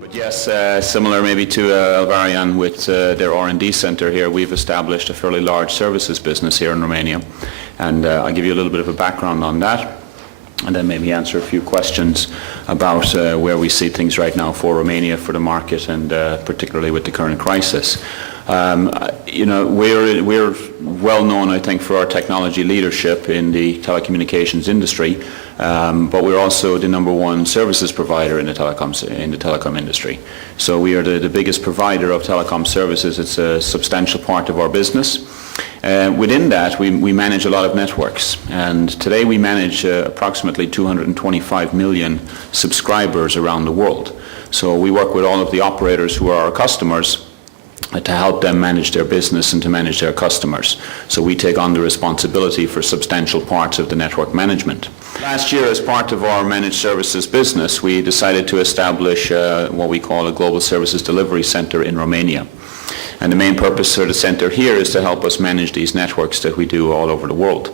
But yes, similar maybe to Alvarian with their R&D center here, we've established a fairly large services business here in Romania. And I'll give you a little bit of a background on that, and then maybe answer a few questions about where we see things right now for Romania, for the market, and particularly with the current crisis. We're well known, I think, for our technology leadership in the telecommunications industry, but we're also the number one services provider in the telecom industry. So we are the biggest provider of telecom services. It's a substantial part of our business. Within that, we manage a lot of networks, and today we manage approximately 225 million subscribers around the world. So we work with all of the operators who are our customers to help them manage their business and to manage their customers. So we take on the responsibility for substantial parts of the network management. Last year, as part of our managed services business, we decided to establish what we call a global services delivery center in Romania. And the main purpose of the center here is to help us manage these networks that we do all over the world.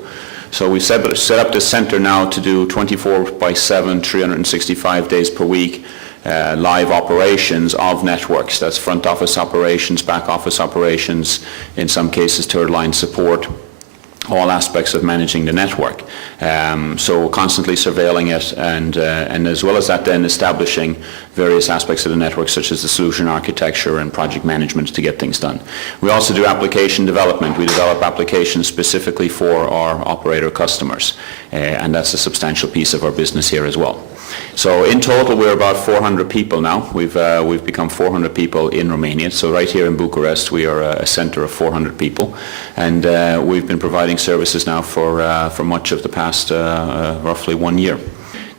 So we set up this center now to do 24/7, 365 days per week, live operations of networks. That's front office operations, back office operations, in some cases third line support, all aspects of managing the network. So constantly surveilling it, and as well as that then establishing various aspects of the network, such as the solution architecture and project management, to get things done. We also do application development. We develop applications specifically for our operator customers, and that's a substantial piece of our business here as well. So in total, we're about 400 people now. We've become 400 people in Romania. So right here in București, we are a center of 400 people, and we've been providing services now for much of the past roughly 1 year.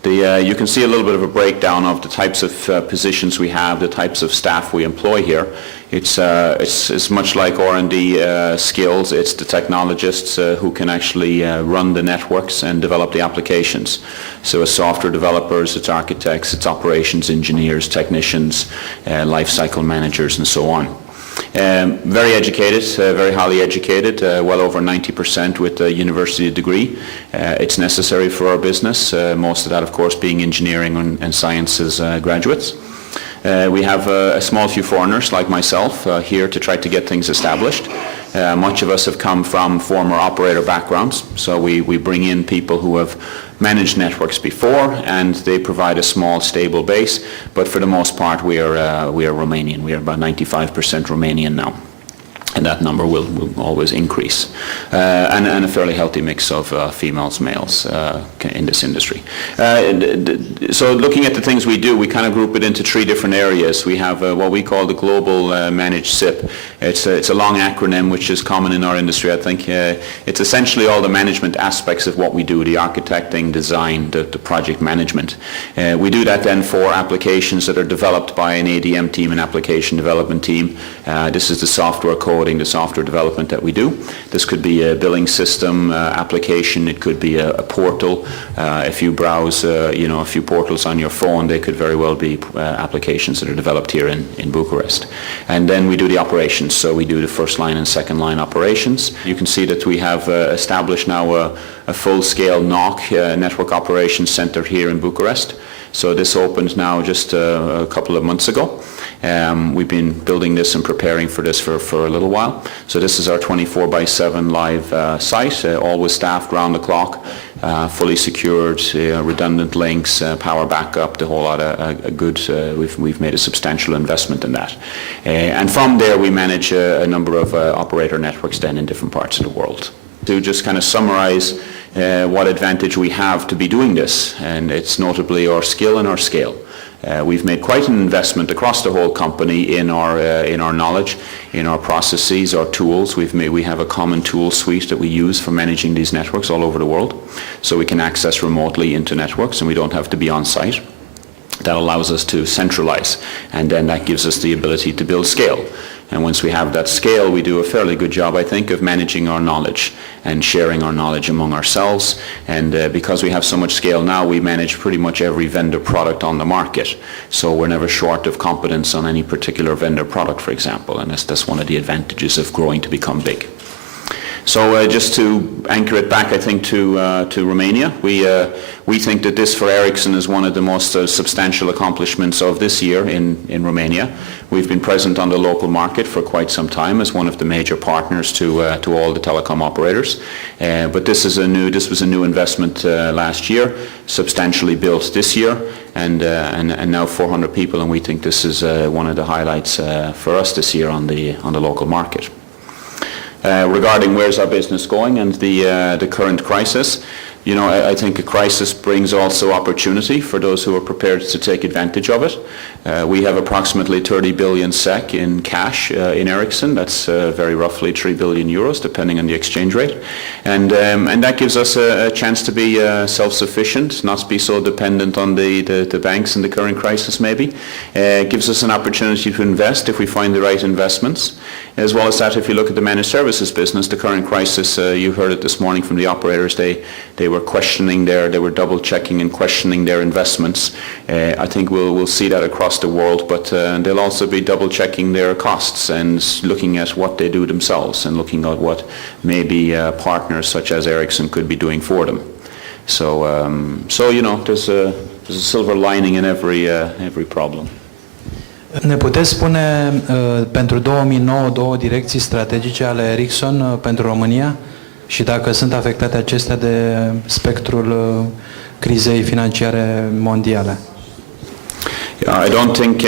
You can see a little bit of a breakdown of the types of positions we have, the types of staff we employ here. It's much like R&D skills. It's the technologists who can actually run the networks and develop the applications. So it's software developers, it's architects, it's operations engineers, technicians, life cycle managers, and so on. Very educated, very highly educated, well over 90% with a university degree. It's necessary for our business, most of that of course being engineering and sciences graduates. We have a small few foreigners like myself here to try to get things established. Much of us have come from former operator backgrounds, so we bring in people who have managed networks before, and they provide a small stable base, but for the most part we are Romanian. We are about 95% Romanian now, and that number will always increase, and a fairly healthy mix of females, males in this industry. So looking at the things we do, we kind of group it into 3 different areas. We have what we call the Global Managed SIP. It's a long acronym which is common in our industry, I think. It's essentially all the management aspects of what we do, the architecting, design, the project management. We do that then for applications that are developed by an ADM team, an application development team. This is the software code, the software development that we do. This could be a billing system application. It could be a portal. If you browse, a few portals on your phone, they could very well be applications that are developed here in Bucharest. And then we do the operations. So we do the first line and second line operations. You can see that we have established now a full-scale NOC, Network Operations Center here in Bucharest. So this opened now just a couple of months ago. We've been building this and preparing for this for a little while. So this is our 24/7 live site, always staffed round the clock, fully secured, redundant links, power backup, the whole lot of good. We've made a substantial investment in that. And from there we manage a number of operator networks then in different parts of the world. To just kind of summarize what advantage we have to be doing this, and it's notably our skill and our scale. We've made quite an investment across the whole company in our knowledge, in our processes, our tools. We have a common tool suite that we use for managing these networks all over the world, so we can access remotely into networks and we don't have to be on site. That allows us to centralize, and then that gives us the ability to build scale. And once we have that scale, we do a fairly good job, I think, of managing our knowledge and sharing our knowledge among ourselves. And because we have so much scale now, we manage pretty much every vendor product on the market. So we're never short of competence on any particular vendor product, for example. And that's one of the advantages of growing to become big. So just to anchor it back, I think, to Romania, we think that this for Ericsson is one of the most substantial accomplishments of this year in Romania. We've been present on the local market for quite some time as one of the major partners to all the telecom operators. But this was a new investment last year, substantially built this year, and now 400 people, and we think this is one of the highlights for us this year on the local market. Regarding where's our business going and the current crisis, you know, I think a crisis brings also opportunity for those who are prepared to take advantage of it. We have approximately 30 billion SEK in cash in Ericsson. That's very roughly 3 billion euros, depending on the exchange rate. And that gives us a chance to be self-sufficient, not be so dependent on the banks in the current crisis maybe. It gives us an opportunity to invest if we find the right investments. As well as that, if you look at the managed services business, the current crisis, you heard it this morning from the operators, they were questioning they were double checking and questioning their investments. I think we'll see that across the world, but they'll also be double checking their costs and looking at what they do themselves and looking at what maybe partners such as Ericsson could be doing for them. So you know, there's a silver lining in every problem. Ne puteți spune pentru 2009 două direcții strategice ale Ericsson pentru România și dacă sunt afectate acestea de spectrul crizei financiare mondiale? I don't think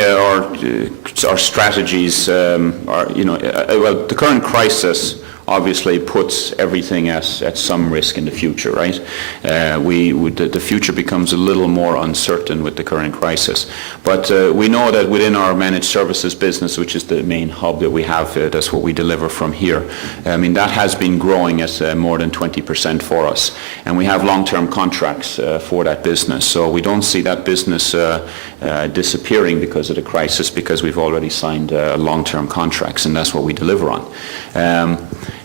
our strategies are, you know, well, the current crisis obviously puts everything at some risk in the future, right? The future becomes a little more uncertain with the current crisis. But we know that within our managed services business, which is the main hub that we have, that's what we deliver from here. I mean, that has been growing at more than 20% for us. And we have long-term contracts for that business. So we don't see that business disappearing because of the crisis, because we've already signed long-term contracts, and that's what we deliver on.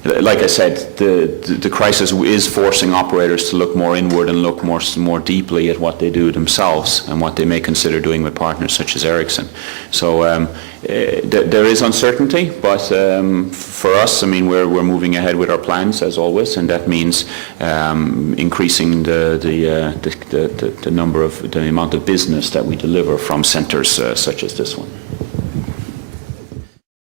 Like I said, the crisis is forcing operators to look more inward and look more deeply at what they do themselves and what they may consider doing with partners such as Ericsson. So there is uncertainty, but for us, I mean, we're moving ahead with our plans as always, and that means increasing the amount of business that we deliver from centers such as this one.